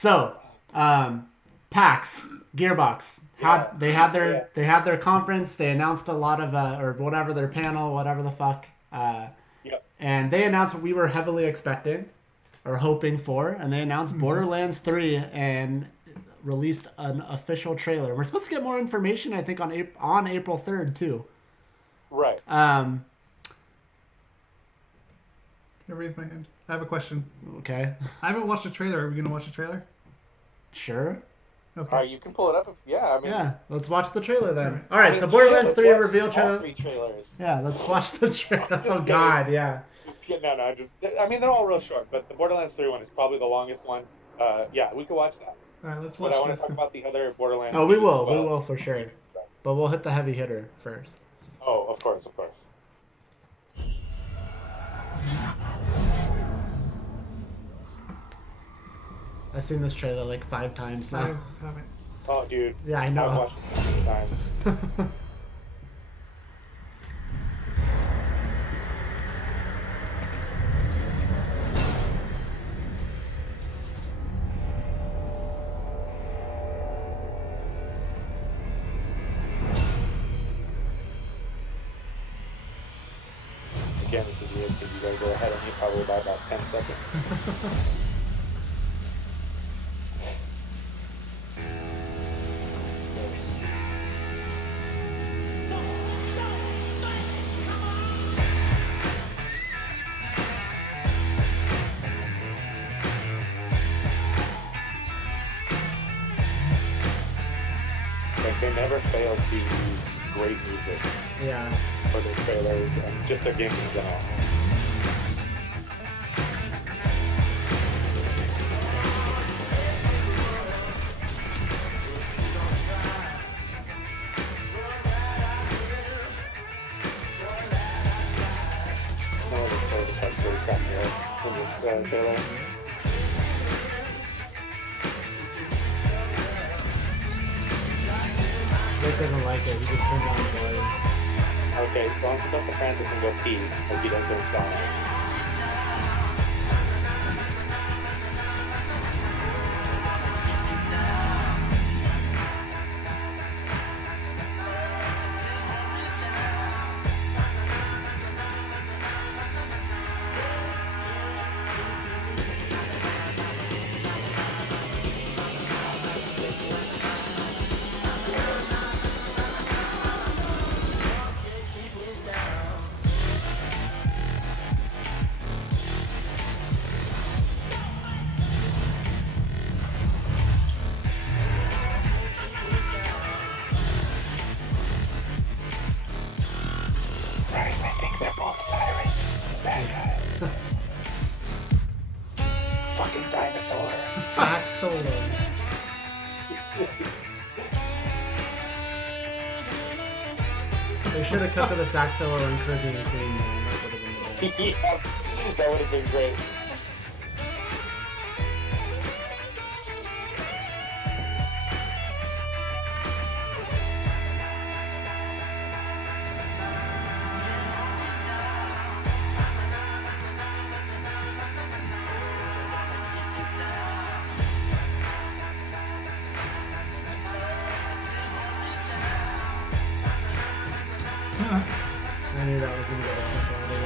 So, PAX, Gearbox, they had their conference. They announced a lot of or whatever their panel, whatever the fuck. And they announced what we were heavily expecting or hoping for, and they announced Borderlands 3 and released an official trailer. We're supposed to get more information, I think, on April 3rd too. Right. I raise my hand. I have a question. Okay. I haven't watched the trailer. Are we gonna watch the trailer? Sure. Okay. You can pull it up. Yeah, let's watch the trailer then. All right, so Borderlands 3 reveal trailer. 3 trailers. Yeah, let's watch the trailer. Oh God, yeah. No, they're all real short, but the Borderlands 3 one is probably the longest one. We could watch that. All right, let's watch. But I want to talk about the other Borderlands. Oh, we will for sure. But we'll hit the heavy hitter first. Oh, of course. I've seen this trailer like 5 times now. I haven't. Oh, dude. Yeah, I know. I've watched it so many times. Again, this is weird because you guys are ahead of me probably by about 10 seconds. They never fail to use great music for their trailers and just their games in general. Some of the trailers have really crappy in this trailer. Rick doesn't like it. He just turned down the volume. Okay, so I'm supposed to Francis and go pee. Hope he doesn't go down. They should have cut to the sax solo and Caribbean theme. That would have been great. I knew that was going to get a fuck out of here.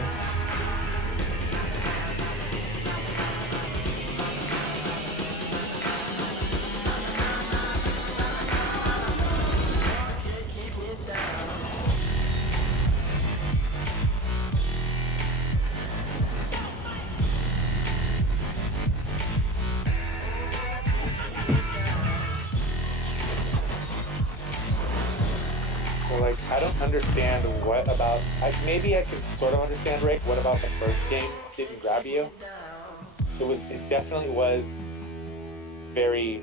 Like, I don't understand what about... maybe I can sort of understand, Rick, what about the first game didn't grab you? It definitely was very...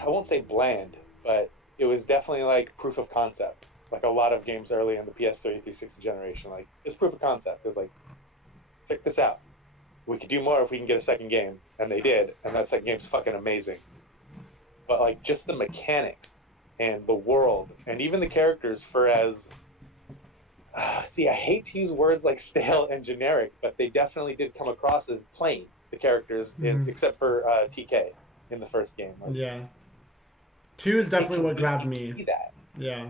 I won't say bland, but it was definitely like proof of concept. Like a lot of games early in the PS3 360 generation. Like, it's proof of concept. It's like, check this out. We could do more if we can get a second game. And they did. And that second game's fucking amazing. But, like, just the mechanics and the world, and even the characters for as... see, I hate to use words like stale and generic, but they definitely did come across as plain, the characters, except for TK. in the first game. Like, yeah. 2 is definitely what grabbed see me. that. Yeah.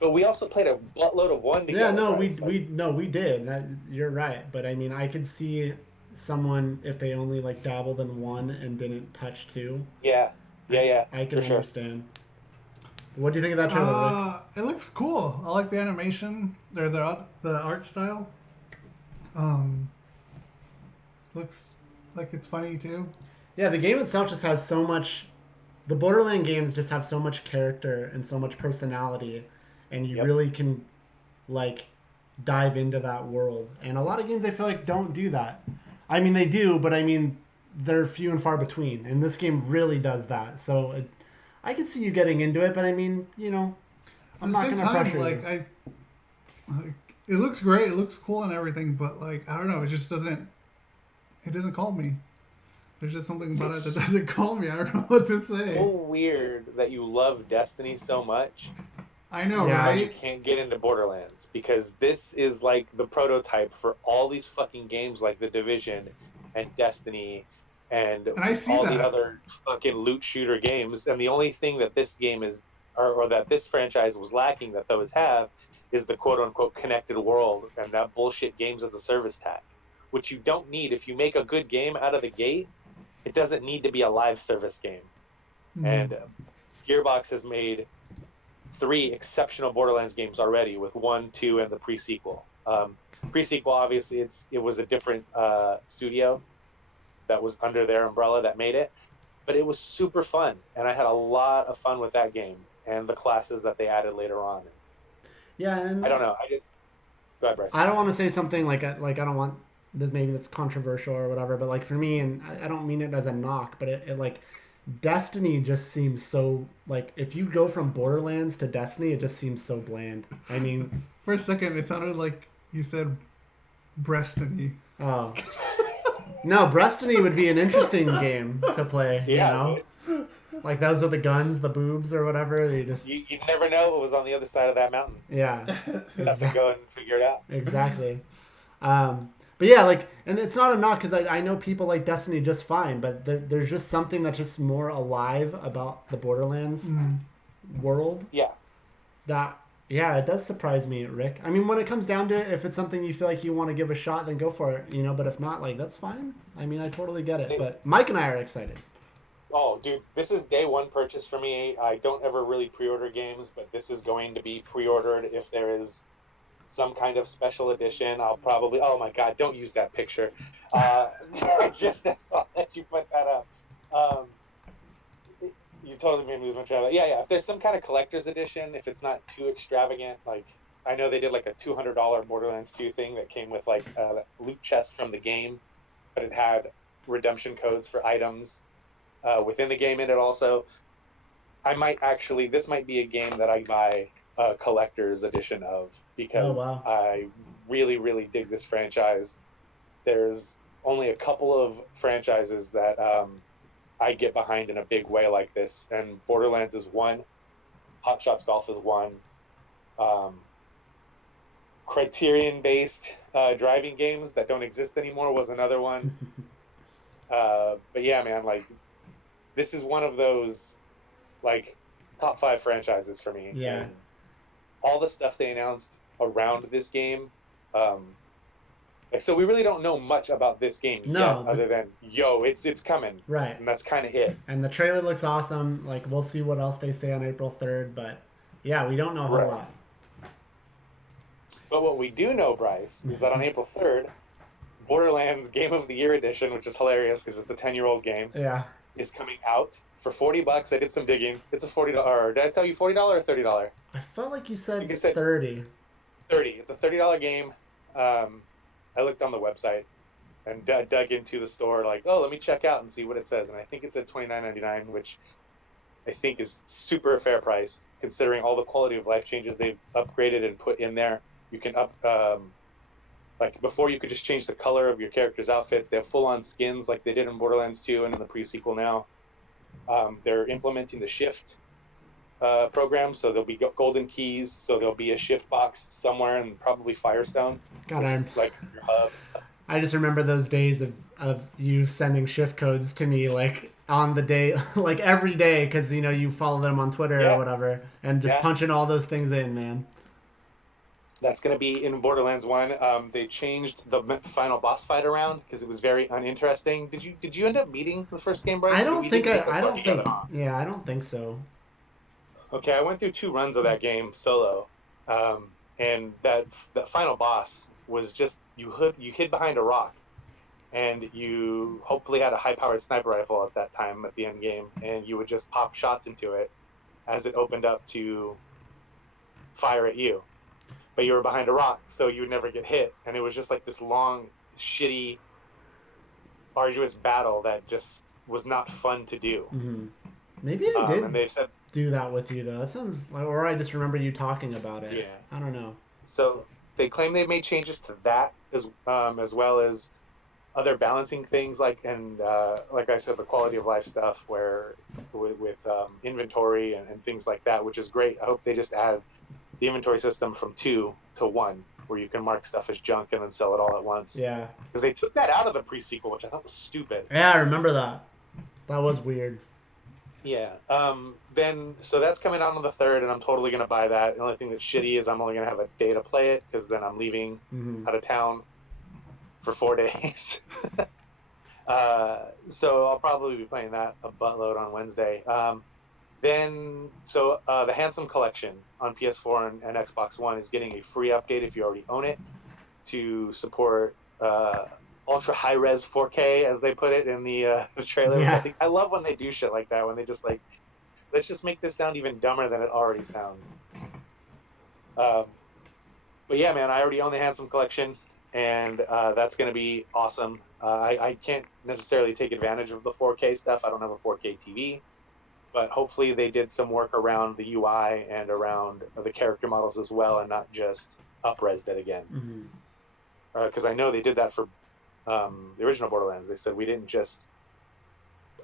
But we also played a buttload of 1 together. Yeah, no, Bryce. we did. You're right, but I mean, I could see someone if they only like dabbled in 1 and didn't touch 2. Yeah. I can for sure. understand. What do you think of that trailer, Rick? It looks cool. I like the animation or the art style. Looks like it's funny too. Yeah, the game itself just has so much. The Borderland games just have so much character and so much personality, and you really can, like, dive into that world. And a lot of games I feel like don't do that. I mean, they do, but I mean, they're few and far between. And this game really does that. So I can see you getting into it, but I mean, you know, I'm not going to pressure you. It looks great. It looks cool and everything, but like I don't know. It just doesn't. It doesn't call me. There's just something about it that doesn't call me. I don't know what to say. So weird that you love Destiny so much. I know, Yeah. right? You can't get into Borderlands because this is like the prototype for all these fucking games like The Division and Destiny and I see all that. the other fucking loot shooter games. And the only thing that this game is, or that this franchise was lacking that those have, is the quote unquote connected world and that bullshit games as a service tag, which you don't need. If you make a good game out of the gate, it doesn't need to be a live service game. And Gearbox has made 3 exceptional Borderlands games already with 1, 2, and the pre-sequel. Pre-sequel, obviously, it was a different studio that was under their umbrella that made it, but it was super fun, and I had a lot of fun with that game and the classes that they added later on. Yeah, and I don't know. Go ahead, Bryce. I don't want to say something like I don't want this, maybe that's controversial or whatever, but like for me, and I don't mean it as a knock, but it like Destiny just seems so, like, if you go from Borderlands to Destiny, it just seems so bland. I mean, For a second, it sounded like you said Breastiny. oh no, Destiny would be an interesting game to play. Yeah, You know, like those are the guns, the boobs, or whatever. you never know what was on the other side of that mountain. Yeah, You have to go and figure it out. exactly. But yeah, like, and it's not a knock because I know people like Destiny just fine, but there's just something that's just more alive about the Borderlands world. Yeah. It does surprise me, Rick. I mean, when it comes down to it, if it's something you feel like you want to give a shot, then go for it, you know, but if not, like, that's fine. I mean, I totally get it. But Mike and I are excited. Oh, dude, this is day 1 purchase for me. I don't ever really pre-order games, but this is going to be pre-ordered if there is some kind of special edition. I'll probably, oh my god, don't use that picture. I just saw that you put that up. You totally made me lose my train of thought. Yeah, if there's some kind of collector's edition, if it's not too extravagant, like, I know they did like a $200 Borderlands 2 thing that came with like a loot chest from the game, but it had redemption codes for items within the game in it also. This might be a game that I buy a collector's edition of, because I really, really dig this franchise. There's only a couple of franchises that I get behind in a big way like this, and Borderlands is one. Hot Shots Golf is one. Criterion-based driving games that don't exist anymore was another one. But yeah, man, like, this is one of those, like, top 5 franchises for me. Yeah. And all the stuff they announced around this game, so we really don't know much about this game yet, other than, it's coming. Right. And that's kind of it. And the trailer looks awesome. Like, we'll see what else they say on April 3rd, but yeah, we don't know a whole lot. But what we do know, Bryce, is that on April 3rd, Borderlands Game of the Year Edition, which is hilarious because it's a 10-year-old game, is coming out for $40. I did some digging. It's a $40. Did I tell you $40 or $30? I felt like you said 30. 30. It's a $30 game. I looked on the website and dug into the store, like, let me check out and see what it says. And I think it's at $29.99, which I think is super a fair price, considering all the quality of life changes they've upgraded and put in there. You can like, before you could just change the color of your character's outfits. They have full-on skins like they did in Borderlands 2 and in the pre-sequel now. They're implementing the shift program, so there'll be golden keys, so there'll be a shift box somewhere, and probably Firestone. God, like your hub. I just remember those days of you sending shift codes to me, like, on the day, like every day, because you follow them on Twitter or whatever, and just punching all those things in, man. That's going to be in Borderlands 1. They changed the final boss fight around because it was very uninteresting. Did you end up beating the first game, Bryce? I don't think I don't think so. Okay, I went through 2 runs of that game solo, and that final boss was just you hid behind a rock, and you hopefully had a high-powered sniper rifle at that time at the end game, and you would just pop shots into it as it opened up to fire at you. But you were behind a rock, so you would never get hit, and it was just like this long, shitty, arduous battle that just was not fun to do. Mm-hmm. Maybe I did. And they said do that with you though. That sounds like, or I just remember you talking about it. Yeah. I don't know. So they claim they made changes to that as well as other balancing things like I said, the quality of life stuff where with inventory and things like that, which is great. I hope they just add the inventory system from 2 to 1 where you can mark stuff as junk and then sell it all at once. Yeah. Because they took that out of the pre-sequel, which I thought was stupid. Yeah, I remember that. That was weird. Yeah. So that's coming out on the 3rd, and I'm totally going to buy that. The only thing that's shitty is I'm only going to have a day to play it, because then I'm leaving out of town for 4 days. So I'll probably be playing that a buttload on Wednesday. The Handsome Collection on PS4 and Xbox One is getting a free update if you already own it to support ultra high res 4K, as they put it in the trailer. Yeah. I love when they do shit like that, when they just like, let's just make this sound even dumber than it already sounds. But yeah, man, I already own the Handsome Collection, and that's going to be awesome. I can't necessarily take advantage of the 4K stuff. I don't have a 4K TV, but hopefully they did some work around the UI and around the character models as well, and not just up-resed it again. Because I know they did that for the original Borderlands. They said we didn't just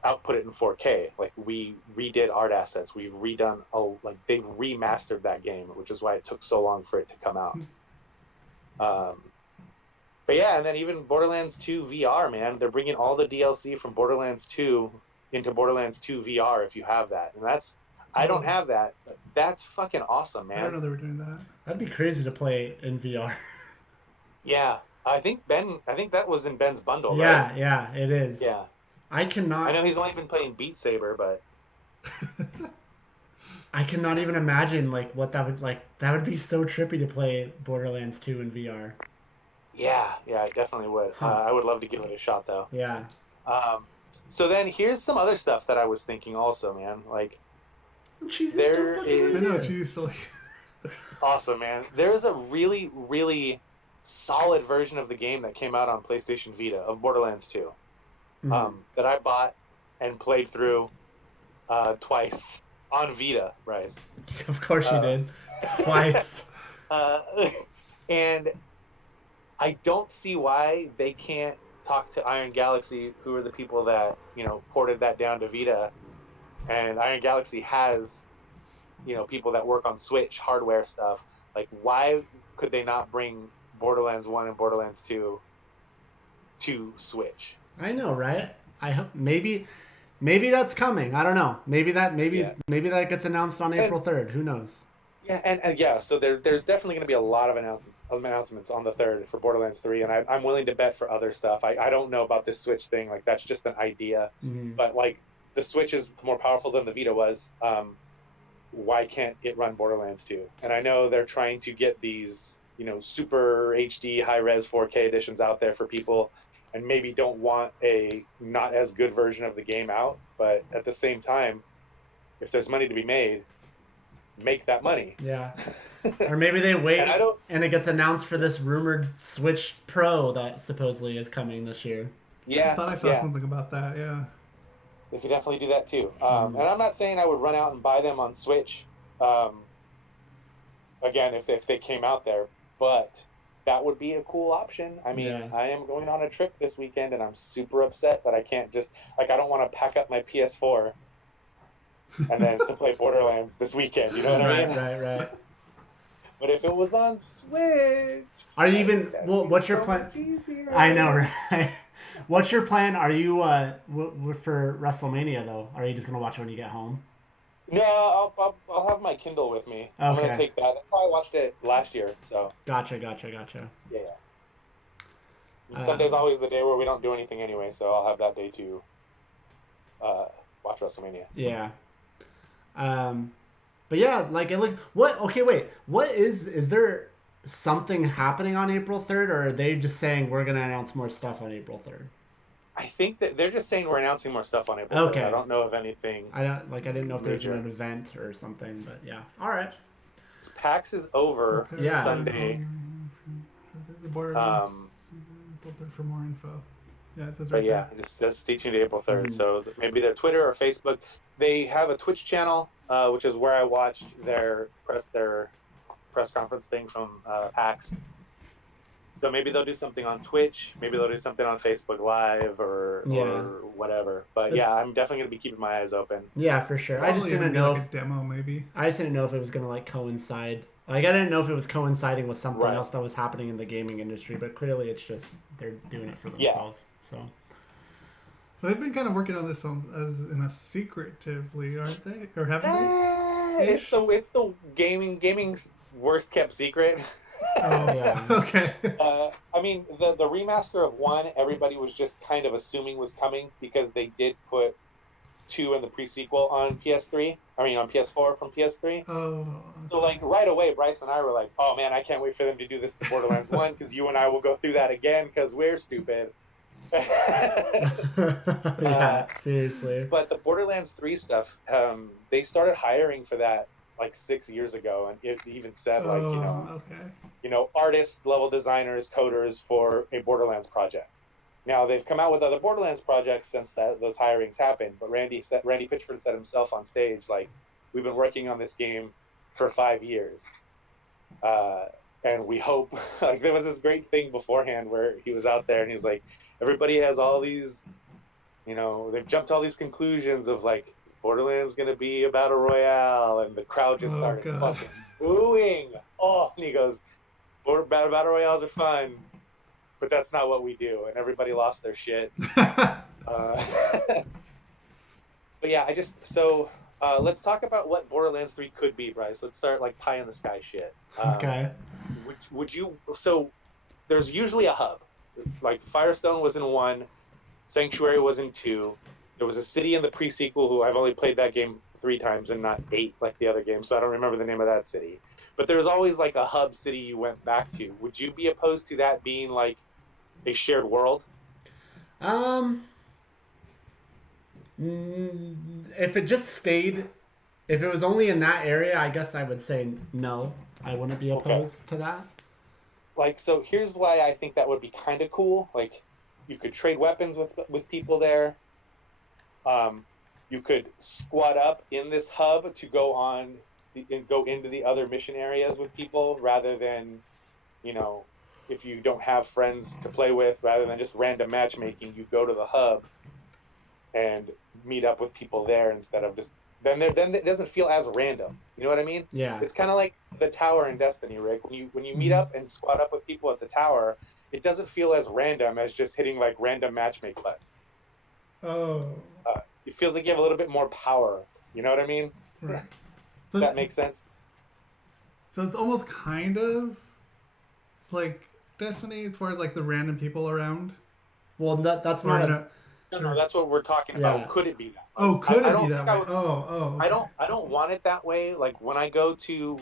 output it in 4K. Like, we redid art assets. We've redone they've remastered that game, which is why it took so long for it to come out. But yeah, and then even Borderlands 2 VR, man, they're bringing all the DLC from Borderlands 2 into Borderlands 2 VR if you have that. And I don't have that, but that's fucking awesome, man. I don't know they were doing that. That'd be crazy to play in VR. Yeah. I think that was in Ben's bundle, yeah, right? Yeah, it is. Yeah. I know he's only been playing Beat Saber, but I cannot even imagine what that would like. That would be so trippy to play Borderlands 2 in VR. Yeah, I definitely would. I would love to give it a shot, though. Yeah. So then here's some other stuff that I was thinking also, man. Like, Cheese is still fucking I know, here. Cheese is still here. Awesome, man. There's a really, really solid version of the game that came out on PlayStation Vita of Borderlands 2 that I bought and played through twice on Vita, Bryce. Of course you did. Twice. And I don't see why they can't talk to Iron Galaxy, who are the people that, ported that down to Vita. And Iron Galaxy has, people that work on Switch hardware stuff. Like, why could they not bring Borderlands 1 and Borderlands 2 to Switch? I know, right? I hope maybe that's coming. I don't know. Maybe that gets announced on April 3rd. Who knows? Yeah, and yeah, so there's definitely going to be a lot of announcements on the 3rd for Borderlands 3, and I'm willing to bet for other stuff. I don't know about this Switch thing. Like, that's just an idea. But, like, the Switch is more powerful than the Vita was. Why can't it run Borderlands 2? And I know they're trying to get these, super HD high-res 4K editions out there for people, and maybe don't want a not as good version of the game out. But at the same time, if there's money to be made, make that money. Yeah. Or maybe they wait and it gets announced for this rumored Switch Pro that supposedly is coming this year. Yeah. I thought I saw something about that, yeah. They could definitely do that too. And I'm not saying I would run out and buy them on Switch, again, if they came out there, but that would be a cool option. I mean, I am going on a trip this weekend, and I'm super upset that I can't just, I don't want to pack up my PS4 and then to play Borderlands this weekend, you know what I mean? Right. But if it was on Switch... Are you even... Well, what's your plan? I know, right? What's your plan? Are you for WrestleMania though? Are you just gonna watch it when you get home? No, I'll have my Kindle with me. I'm gonna Okay. take that. That's how I watched it last year. So Gotcha. yeah. Sunday's Uh, always the day where we don't do anything anyway, so I'll have that day to watch WrestleMania. yeah. But yeah, like it look. What? Okay, wait. What is there something happening on April 3rd, or are they just saying we're gonna announce more stuff on April 3rd? I think that they're just saying we're announcing more stuff on April 3rd. Okay. I don't know of anything. I didn't know if there's major. an event or something, but yeah. All right. PAX is over Yeah. Sunday. Borderlands. For more info. Yeah, it says But right yeah, there. it just says stay tuned to April 3rd. Mhm. So maybe their Twitter or Facebook. They have a Twitch channel, which is where I watched their press conference thing from PAX. So maybe they'll do something on Twitch. Maybe they'll do something on Facebook Live or whatever. But yeah, I'm definitely gonna be keeping my eyes open. Yeah, for sure. Probably I just even didn't be know. like a demo, maybe. I just didn't know if it was gonna like coincide. Like I didn't know if it was coinciding with something Right. else that was happening in the gaming industry, but clearly it's just they're doing it for Yeah. themselves. So So they've been kind of working on this as in a secretively, aren't they? Or haven't they? It's the gaming's worst kept secret. Oh, yeah. okay. I mean, the remaster of 1, everybody was just kind of assuming was coming because they did put 2 in the pre-sequel on PS3. I mean, on PS4 from PS3. Oh. So, like, right away, Bryce and I were like, oh, man, I can't wait for them to do this to Borderlands 1 because you and I will go through that again because we're stupid. yeah, seriously. But the Borderlands 3 stuff, they started hiring for that like 6 years ago, and it even said like artists, level designers, coders for a Borderlands project. Now they've come out with other Borderlands projects since those hirings happened, but Randy Pitchford said himself on stage, like, we've been working on this game for 5 years, and we hope like there was this great thing beforehand where he was out there and he was like, everybody has all these, they've jumped all these conclusions of like Borderlands gonna be a battle royale, and the crowd just started fucking booing. Oh, and he goes, battle royales are fun, but that's not what we do, and everybody lost their shit. But yeah, let's talk about what Borderlands 3 could be, Bryce. Let's start like pie in the sky shit. Okay. So there's usually a hub. Like Firestone was in 1, Sanctuary was in 2. There was a city in the pre-sequel who I've only played that game 3 times and not 8 like the other games, so I don't remember the name of that city. But there was always like a hub city you went back to. Would you be opposed to that being like a shared world? If it just stayed, if it was only in that area, I guess I would say no. I wouldn't be opposed to that. Like, so here's why I think that would be kind of cool. Like, you could trade weapons with people there. You could squad up in this hub to go into the other mission areas with people, rather than, if you don't have friends to play with, rather than just random matchmaking, you go to the hub and meet up with people there instead of just then it doesn't feel as random. You know what I mean? Yeah. It's kind of like the tower in Destiny, Rick. When you meet up and squad up with people at the tower, it doesn't feel as random as just hitting like random matchmake button. Oh. It feels like you have a little bit more power. You know what I mean? Right. Does that make sense? So it's almost kind of like Destiny as far as like the random people around. Well, that's not No, that's what we're talking about. Yeah. Could it be that? Oh, could it be that way? Okay. I don't want it that way. Like when I go to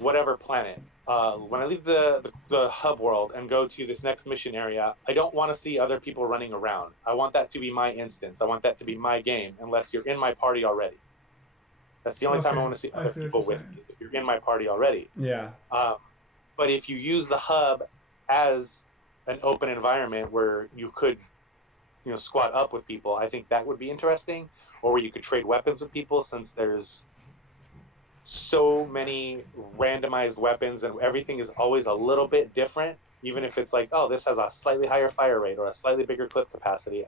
whatever planet, when I leave the hub world and go to this next mission area, I don't want to see other people running around. I want that to be my instance. I want that to be my game, unless you're in my party already. That's the only time I want to see other people with me, if you're in my party already. Yeah. But if you use the hub as an open environment where you could, squad up with people, I think that would be interesting. Or where you could trade weapons with people, since there's so many randomized weapons and everything is always a little bit different. Even if it's like, oh, this has a slightly higher fire rate or a slightly bigger clip capacity.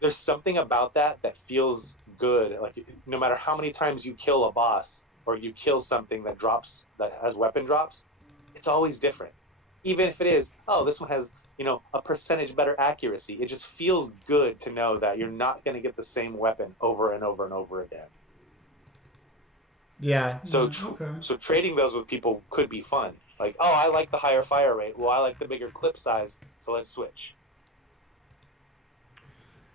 There's something about that feels good. Like no matter how many times you kill a boss or you kill something that has weapon drops, it's always different. Even if it is, oh, this one has a percentage better accuracy. It just feels good to know that you're not going to get the same weapon over and over and over again. Yeah. So so trading those with people could be fun. Like, oh, I like the higher fire rate. Well, I like the bigger clip size, so let's switch.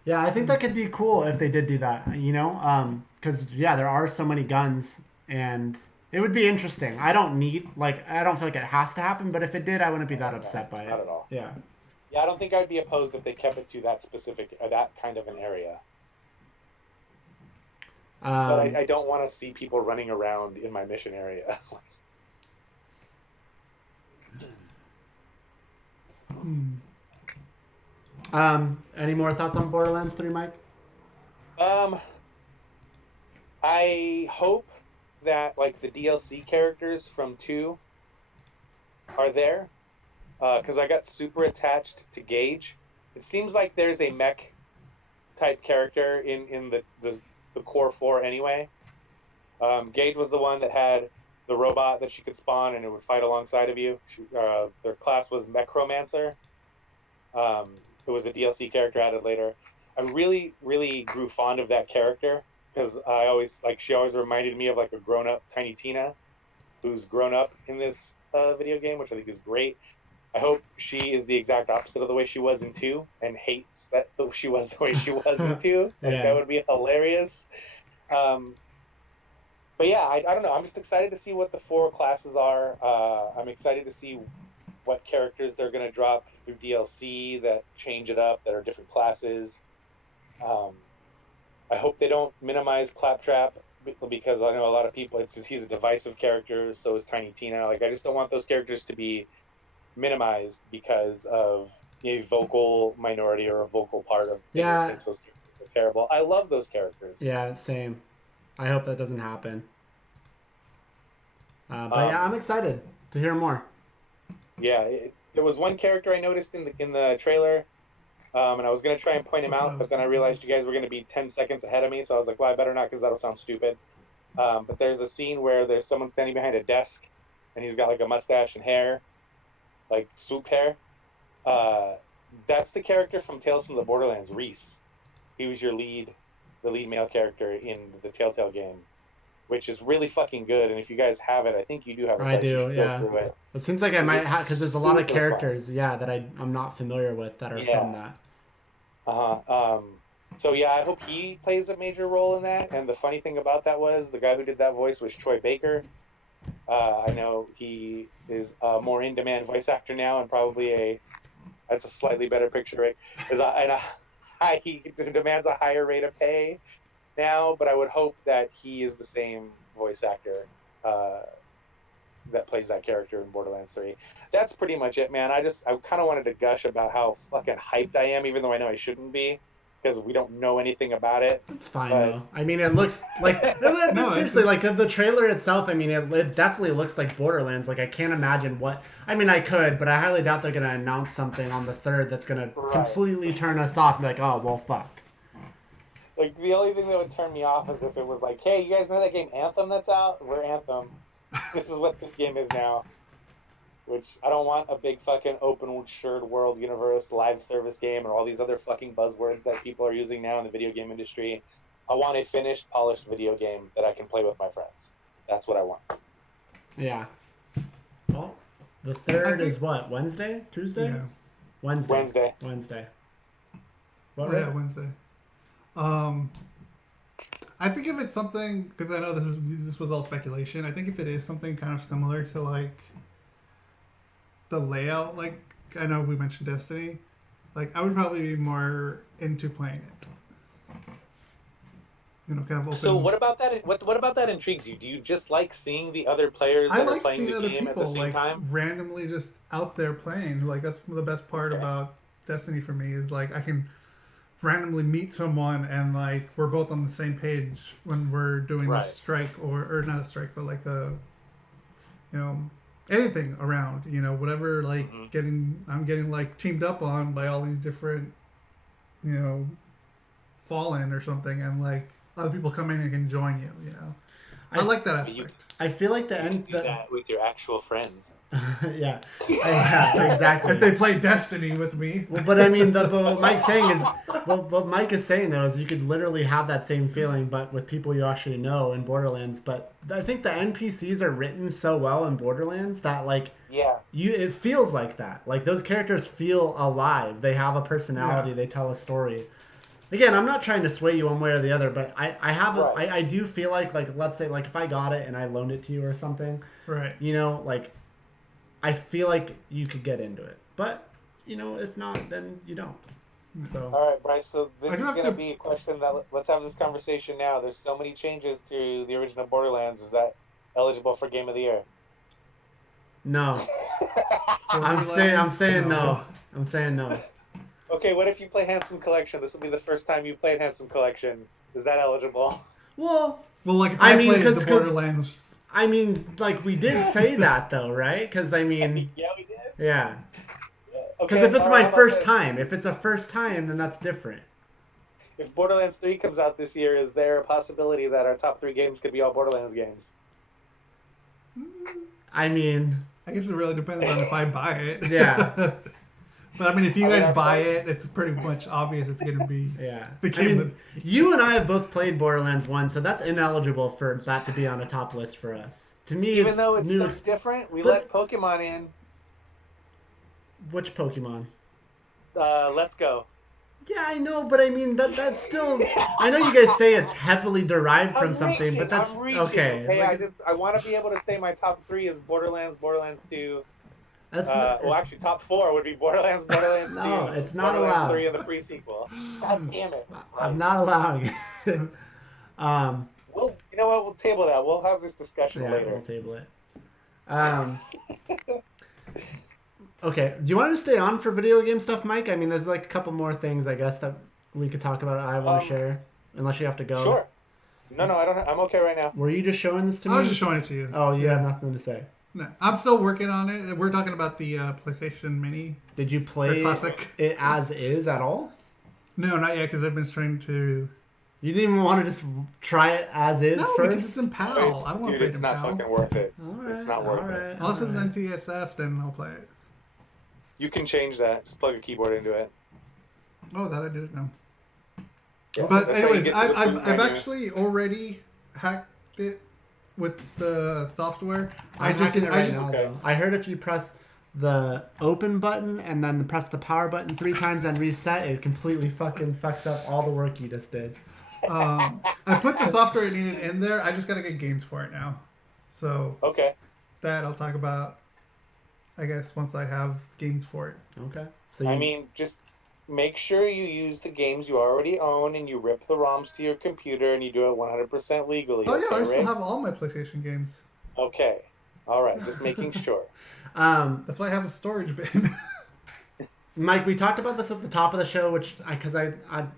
Yeah, I think that could be cool if they did do that, because there are so many guns, and it would be interesting. I don't feel like it has to happen, but if it did, I wouldn't be that upset by it. Not at all. Yeah. Yeah, I don't think I'd be opposed if they kept it to that specific, or that kind of an area. But I don't want to see people running around in my mission area. Any more thoughts on Borderlands 3, Mike? I hope that like the DLC characters from 2 are there, because I got super attached to Gage. It seems like there's a mech type character in the core 4 anyway. Gage was the one that had the robot that she could spawn and it would fight alongside of you. Their class was Mechromancer. It was a DLC character added later. I really, really grew fond of that character because she always reminded me of like a grown-up Tiny Tina who's grown up in this video game, which I think is great. I hope she is the exact opposite of the way she was in 2 and hates that she was the way she was in 2. That would be hilarious. But yeah, I don't know. I'm just excited to see what the 4 classes are. I'm excited to see what characters they're going to drop through DLC that change it up, that are different classes. I hope they don't minimize Claptrap because I know a lot of people, he's a divisive character, so is Tiny Tina. Like, I just don't want those characters to be minimized because of a vocal minority or a vocal part of thinks those characters are terrible. I love those characters. Yeah, same. I hope that doesn't happen. But yeah, I'm excited to hear more. Yeah, there was one character I noticed in the trailer, and I was going to try and point him out, but then I realized you guys were going to be 10 seconds ahead of me, so I was like, well, I better not because that'll sound stupid. But there's a scene where there's someone standing behind a desk, and he's got like a mustache and hair, like swoop hair. That's the character from Tales from the Borderlands, Reese. He was the lead male character in the Telltale game, which is really fucking good. And if you guys have it, I think you do have it. I do, yeah. It seems like I might have, because there's a lot of characters, that I'm not familiar with that are from that. So yeah, I hope he plays a major role in that. And the funny thing about that was the guy who did that voice was Troy Baker. I know he is a more in-demand voice actor now, and probably that's a slightly better picture, right? He demands a higher rate of pay now, but I would hope that he is the same voice actor that plays that character in Borderlands 3. That's pretty much it, man. I kind of wanted to gush about how fucking hyped I am, even though I know I shouldn't be, because we don't know anything about it. It's fine, though. I mean, it looks like... seriously, like, the trailer itself, I mean, it definitely looks like Borderlands. Like, I can't imagine what... I mean, I could, but I highly doubt they're going to announce something on the 3rd that's going to completely turn us off and be like, oh, well, fuck. Like, the only thing that would turn me off is if it was like, hey, you guys know that game Anthem that's out? We're Anthem. This is what this game is now. Which, I don't want a big fucking open shared world universe live service game or all these other fucking buzzwords that people are using now in the video game industry. I want a finished, polished video game that I can play with my friends. That's what I want. Yeah. Well, the 3rd is what? Wednesday? Tuesday? Yeah. Wednesday. What, yeah, Wednesday. I think if it's something, because I know this was all speculation, I think if it is something kind of similar to like the layout, like I know we mentioned Destiny, like I would probably be more into playing it. Kind of open. So what about that? What about that intrigues you? Do you just like seeing the other players that are playing the game at the same time? Randomly just out there playing. Like that's the best part about Destiny for me is like I can randomly meet someone and like we're both on the same page when we're doing a strike or not a strike, but like a anything around, whatever, like I'm getting like teamed up on by all these different, Fallen or something, and like other people come in and can join you, I like that You aspect. I feel like the can end. do that with your actual friends. Yeah. Yeah, exactly. If they play Destiny with me. Well, but I mean, but what Mike's saying is, what Mike is saying though is you could literally have that same feeling, but with people you actually know in Borderlands. But I think the NPCs are written so well in Borderlands that like Yeah. it feels like that. Like those characters feel alive. They have a personality. Yeah. They tell a story. Again, I'm not trying to sway you one way or the other, but I have Right. I do feel like let's say like if I got it and I loaned it to you or something, Right. you know, like I feel like you could get into it. But, you know, if not, then you don't. So All right, Bryce. So this I is do have going to to- be a question that let's have this conversation now. There's so many changes to the original Borderlands. Is that eligible for Game of the Year? no. I'm Borderlands? saying no. I'm saying no. Okay, what if you play Handsome Collection? This will be the first time you played Handsome Collection. Is that eligible? Well, Well, like if I I, mean, played 'cause- the Borderlands. I mean, like we did say that though, right? Because I mean, Yeah, we did. yeah. Okay, Because if it's all my right, how about first this? time, if it's a first time, then that's different. If Borderlands 3 comes out this year, is there a possibility that our top 3 games could be all Borderlands games? I mean, I guess it really depends on if I buy it. Yeah. But I mean, if you I mean, guys I've buy played- it, it's pretty much obvious it's going to be. yeah. The I game mean, you and I have both played Borderlands 1, so that's ineligible for that to be on a top list for us. To me, Even though it's new. so different, we but- let Pokemon in. Which Pokemon? Let's go. Yeah, I know, but I mean that's still. I know you guys say it's heavily derived from I'm something, reaching, but that's I'm reaching. okay. Hey, Like, I want to be able to say my top 3 is Borderlands, Borderlands 2. that's Well, actually, top 4 would be Borderlands, Borderlands 2. No, it's not Borderlands allowed. 3 and the pre-sequel. God damn it! I'm not allowing it. Well, you know what? We'll table that. We'll have this discussion Yeah, later. we'll table it. Okay, do you want to stay on for video game stuff, Mike? I mean, there's like a couple more things, I guess, that we could talk about. I want to share, unless you have to go. Sure. No, I don't. I'm okay right now. Were you just showing this to me? I was just showing it to you. Oh, you Yeah. have nothing to say. No, I'm still working on it. We're talking about the PlayStation Mini. Did you play Classic. it as is at all? No, not yet, because I've been trying to. You didn't even want to just try it as is No, because it's first? in PAL. I don't want to Dude, play it it's in not PAL. fucking worth it. All right, It's not worth all it. right, Unless all it's right. NTSF, then I'll play it. You can change that. Just plug a keyboard into it. Oh, that I didn't know. Yeah, But that's how you anyways, get to I've, the I've, boost I've menu. actually already hacked it with the software. I'm hacking it right now, okay. though. I heard if you press the open button and then press the power button 3 times and reset, it completely fucking fucks up all the work you just did. I put the software it needed in there. I just got to get games for it now. So Okay. that I'll talk about, I guess, once I have games for it. Okay. So I mean, just make sure you use the games you already own and you rip the ROMs to your computer and you do it 100% legally. Oh yeah, okay, I still Rick? have all my PlayStation games. Okay. All right. Just making sure. That's why I have a storage bin. Mike, we talked about this at the top of the show, which because I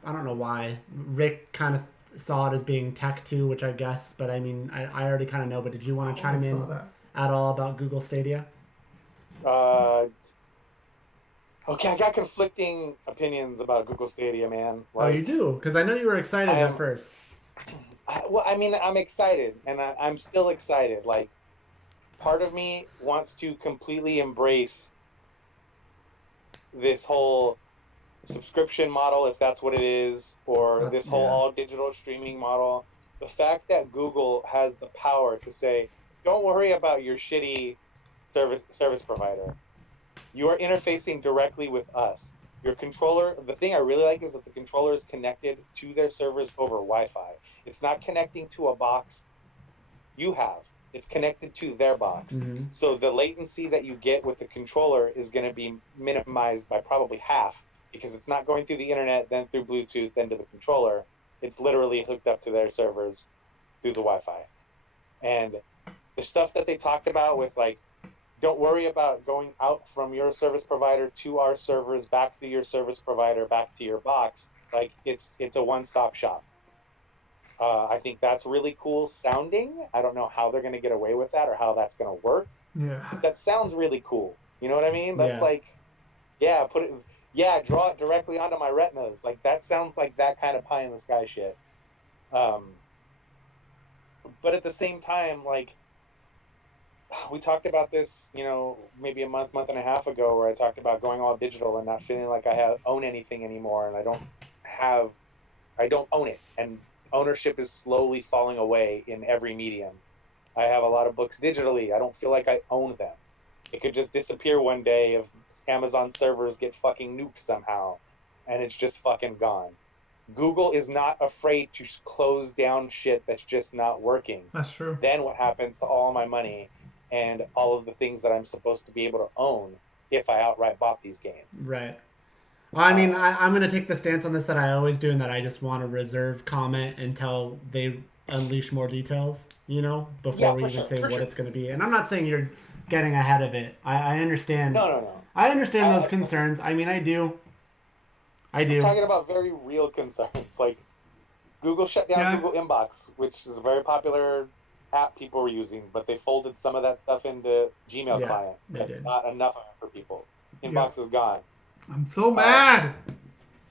don't know why Rick kind of saw it as being tech too, which I guess, but I mean I already kind of know. But did you want to chime I saw in that. at all about Google Stadia? Okay, I got conflicting opinions about Google Stadia, man. Oh, you do? Because I know you were excited I am- at first. Well, I mean, I'm excited, and I'm still excited. Like, part of me wants to completely embrace this whole subscription model, if that's what it is, or this whole Yeah. all digital streaming model. The fact that Google has the power to say, don't worry about your shitty service provider. You are interfacing directly with us. Your controller, the thing I really like is that the controller is connected to their servers over Wi-Fi. It's not connecting to a box you have. It's connected to their box. Mhm. So the latency that you get with the controller is going to be minimized by probably half because it's not going through the internet, then through Bluetooth, then to the controller. It's literally hooked up to their servers through the Wi-Fi. And the stuff that they talked about with like, don't worry about going out from your service provider to our servers, back to your service provider, back to your box. Like it's a one-stop shop. I think that's really cool sounding. I don't know how they're going to get away with that or how that's going to work. Yeah. That sounds really cool. You know what I mean? That's Yeah. like, draw it directly onto my retinas. Like that sounds like that kind of pie in the sky shit. but at the same time, like, we talked about this, maybe a month and a half ago, where I talked about going all digital and not feeling like I own anything anymore, and I don't own it, and ownership is slowly falling away in every medium. I have a lot of books digitally. I don't feel like I own them. It could just disappear one day if Amazon servers get fucking nuked somehow, and it's just fucking gone. Google is not afraid to close down shit that's just not working. That's true. Then what happens to all my money and all of the things that I'm supposed to be able to own if I outright bought these games? Right. Well, I mean, I'm going to take the stance on this that I always do, and that I just want to reserve comment until they unleash more details, before we even say what it's going to be. And I'm not saying you're getting ahead of it. I understand. No. I understand those concerns. I mean, I do. I'm talking about very real concerns. Like, Google shut down Google Inbox, which is a very popular app people were using, but they folded some of that stuff into Gmail client. They did. Not enough for people. Inbox is gone. I'm so mad.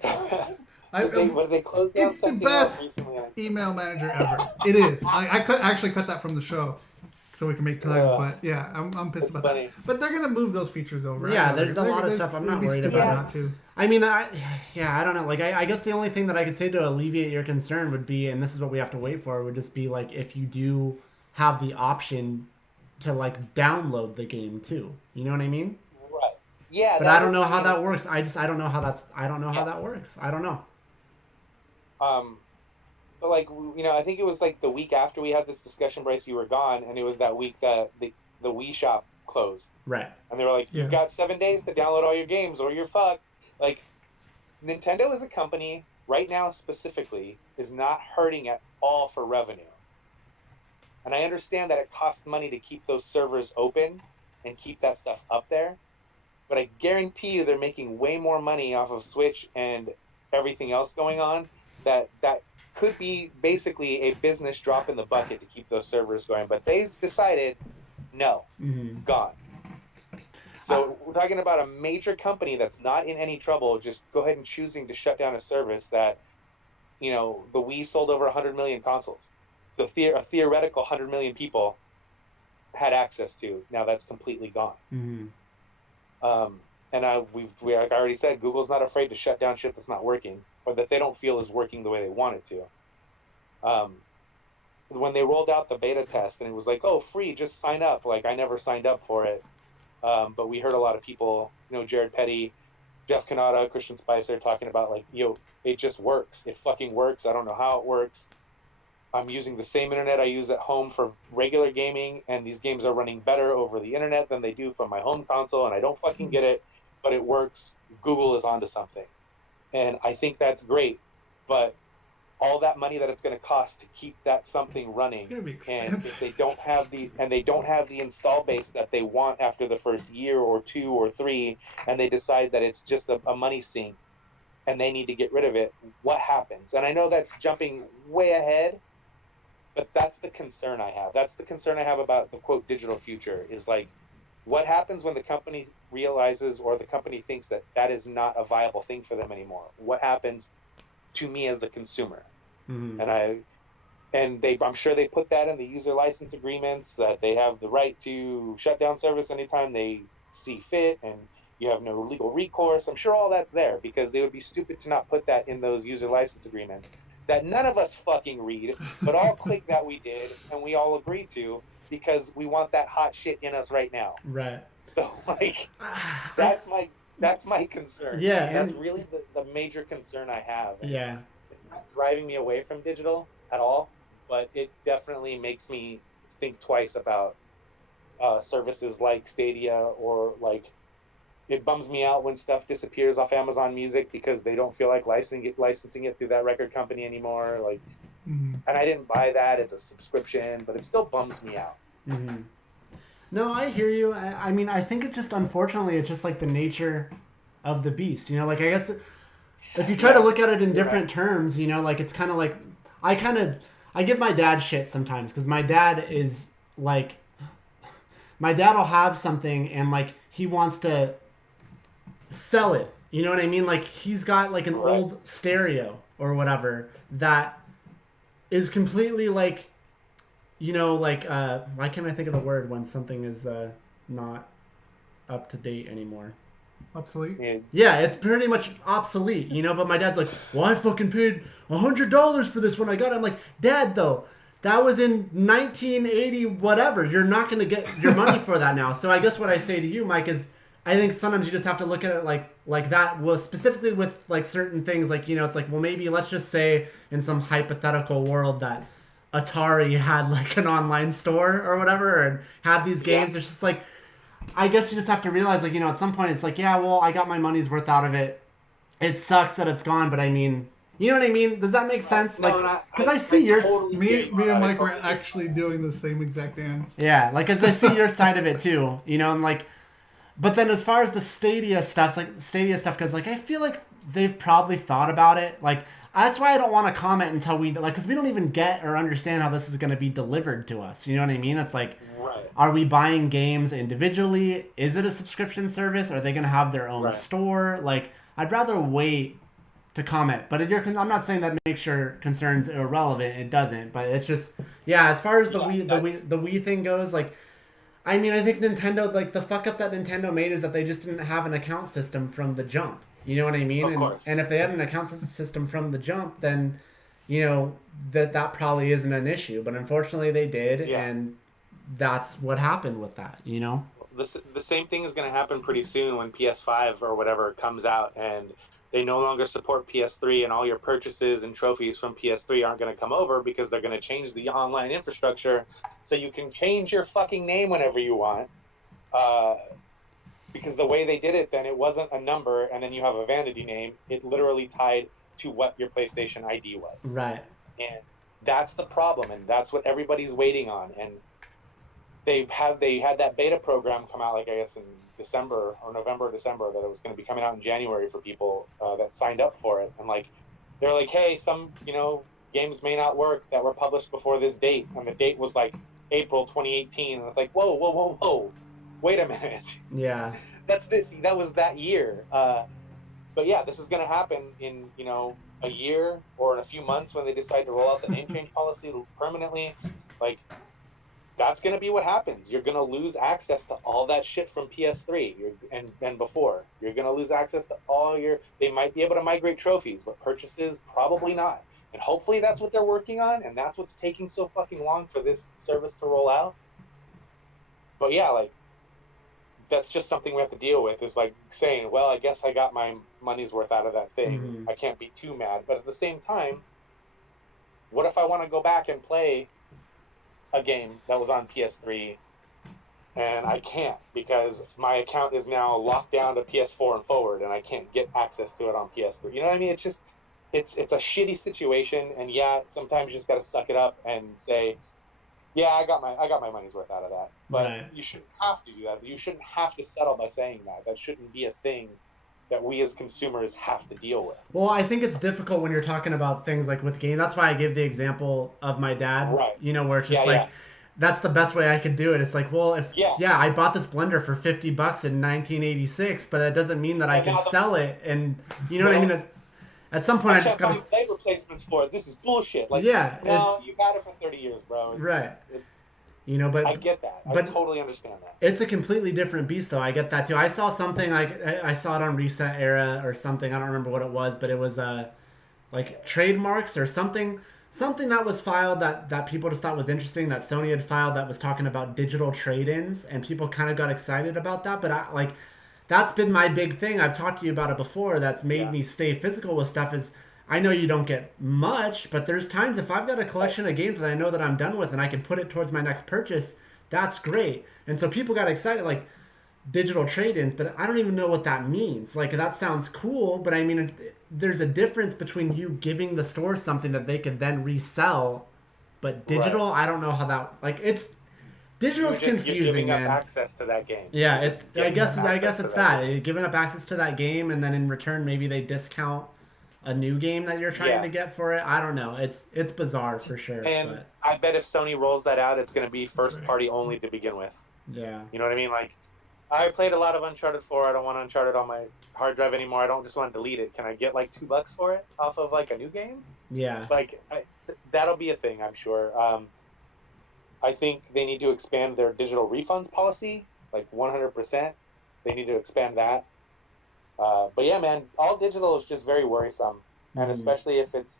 They closed down? It's the best email manager ever. It is. I could actually cut that from the show so we can make time. But yeah, I'm pissed about that. But they're gonna move those features over. Yeah, there's a lot of stuff I'm not worried about. Not to. I mean, I don't know. Like, I guess the only thing that I could say to alleviate your concern would be, and this is what we have to wait for, would just be like if you do have the option to like download the game too. You know what I mean? Right. Yeah. But I don't know how that works. I don't know how how that works. I don't know. But like, I think it was like the week after we had this discussion, Bryce, you were gone, and it was that week that the Wii shop closed. Right. And they were like, you've got 7 days to download all your games or you're fucked. Like, Nintendo as a company, right now specifically, is not hurting at all for revenue. And I understand that it costs money to keep those servers open and keep that stuff up there. But I guarantee you they're making way more money off of Switch and everything else going on that could be basically a business drop in the bucket to keep those servers going. But they've decided, no, gone. So we're talking about a major company that's not in any trouble, just go ahead and choosing to shut down a service that, the Wii sold over 100 million consoles. So a theoretical 100 million people had access to. Now that's completely gone. And like I already said, Google's not afraid to shut down shit that's not working or that they don't feel is working the way they want it to. When they rolled out the beta test and it was like, oh, free, just sign up. Like, I never signed up for it. But we heard a lot of people, Jared Petty, Jeff Kanata, Christian Spicer talking about like, it just works. It fucking works. I don't know how it works. I'm using the same internet I use at home for regular gaming, and these games are running better over the internet than they do from my home console, and I don't fucking get it, but it works. Google is onto something. And I think that's great, but all that money that it's going to cost to keep that something running, and if they don't have the install base that they want after the first year or 2 or 3, and they decide that it's just a money sink and they need to get rid of it, what happens? And I know that's jumping way ahead, but that's the concern I have. That's the concern I have about the quote digital future, is like, what happens when the company realizes, or the company thinks that is not a viable thing for them anymore? What happens to me as the consumer? And I'm sure they put that in the user license agreements, that they have the right to shut down service anytime they see fit, and you have no legal recourse. I'm sure all that's there, because they would be stupid to not put that in those user license agreements that none of us fucking read, but all click that we did and we all agree to, because we want that hot shit in us right now. Right. So like, that's my concern. Yeah, and that's really the major concern I have. And yeah. It's not driving me away from digital at all, but it definitely makes me think twice about services like Stadia, or like, it bums me out when stuff disappears off Amazon Music because they don't feel like licensing it through that record company anymore. Like, and I didn't buy that; it's a subscription, but it still bums me out. No, I hear you. I mean, I think unfortunately, it's just like the nature of the beast. Like, I guess if you try to look at it in different terms, like, it's kind of like, I give my dad shit sometimes, because my dad is like, my dad will have something and like he wants to sell it. You know what I mean? Like, he's got like an old stereo or whatever that is completely like you know, like why can't I think of the word when something is not up to date anymore? Obsolete. Yeah, it's pretty much obsolete, you know. But my dad's like, "Well, I fucking paid $100 for this when I got it." I'm like, "Dad, though, that was in 1980, whatever. You're not gonna get your money for that now." So I guess what I say to you, Mike, is I think sometimes you just have to look at it like that. Well, specifically with like certain things, like you know, it's like, well, maybe let's just say in some hypothetical world that Atari had like an online store or whatever and had these games. It's just like I guess you just have to realize, like, you know, at some point it's like, yeah, well, I got my money's worth out of it. It sucks that it's gone, but I mean, you know what I mean? Does that make sense? No, Like, because I see your totally Me and Mike were actually doing the same exact dance. yeah, like, as I see your side of it too, you know, and like, but then as far as the Stadia stuff, because like I feel like they've probably thought about it. Like that's why I don't want to comment until we like, because we don't even get or understand how this is going to be delivered to us. You know what I mean? It's like. Right. Are we buying games individually? Is it a subscription service? Are they going to have their own store? Like, I'd rather wait to comment. But I'm not saying that makes your concerns irrelevant. It doesn't. But it's just, yeah. As far as the Wii thing goes, like, I mean, I think Nintendo, like, the fuck up that Nintendo made is that they just didn't have an account system from the jump. You know what I mean? Of course. And if they had an account system from the jump, then, you know, that probably isn't an issue. But unfortunately, they did, and that's what happened with that, you know? The same thing is going to happen pretty soon when PS5 or whatever comes out and they no longer support PS3 and all your purchases and trophies from PS3 aren't going to come over because they're going to change the online infrastructure so you can change your fucking name whenever you want. Because the way they did it then, it wasn't a number and then you have a vanity name. It literally tied to what your PlayStation ID was. Right. And that's the problem, and that's what everybody's waiting on. And they had that beta program come out, like I guess in December or November or December, that it was going to be coming out in January for people that signed up for it. And like they're like, hey, some games may not work that were published before this date, and the date was like April 2018, and it's like whoa, wait a minute. Yeah. That was that year. But yeah, this is going to happen in a year or in a few months when they decide to roll out the name change policy permanently. Like. That's going to be what happens. You're going to lose access to all that shit from PS3 and before. You're going to lose access to all your... They might be able to migrate trophies, but purchases, probably not. And hopefully that's what they're working on, and that's what's taking so fucking long for this service to roll out. But yeah, like, that's just something we have to deal with, is like saying, well, I guess I got my money's worth out of that thing. Mm-hmm. I can't be too mad. But at the same time, what if I want to go back and play a game that was on PS3 and I can't because my account is now locked down to PS4 and forward and I can't get access to it on PS3. You know what I mean? It's just it's a shitty situation, and yeah, sometimes you just got to suck it up and say, yeah, I got my money's worth out of that. But you shouldn't have to do that. You shouldn't have to settle by saying that. That shouldn't be a thing that we as consumers have to deal with. Well, I think it's difficult when you're talking about things like with games. That's why I give the example of my dad, you know, where it's just that's the best way I could do it. It's like, well, if I bought this blender for $50 in 1986, but that doesn't mean that I can sell it. And you know what I mean? At some point, I just got to play replacements for it. This is bullshit. Like, no, you've had it for 30 years, bro. Right. You know, but I get that. I totally understand that. It's a completely different beast, though. I get that too. I saw something like I saw it on Reset Era or something. I don't remember what it was, but it was like trademarks or something that was filed that people just thought was interesting. That Sony had filed that was talking about digital trade-ins, and people kind of got excited about that. But that's been my big thing. I've talked to you about it before. That's made me stay physical with stuff. Is I know you don't get much, but there's times if I've got a collection of games that I know that I'm done with and I can put it towards my next purchase, that's great. And so people got excited, like digital trade-ins, but I don't even know what that means. Like, that sounds cool, but I mean, there's a difference between you giving the store something that they could then resell, but digital, I don't know how that, like, it's, digital's confusing, you're giving man. Up access to that game. Yeah, it's, I guess it's that. You're giving up access to that game, and then in return, maybe they discount a new game that you're trying to get for it. I don't know. It's bizarre for sure. And I bet if Sony rolls that out, it's going to be first party only to begin with. Yeah. You know what I mean? Like, I played a lot of Uncharted 4. I don't want Uncharted on my hard drive anymore. I don't just want to delete it. Can I get like $2 for it off of like a new game? Yeah. Like that'll be a thing, I'm sure. I think they need to expand their digital refunds policy, like 100%. They need to expand that. But yeah, man, all digital is just very worrisome, and especially if it's,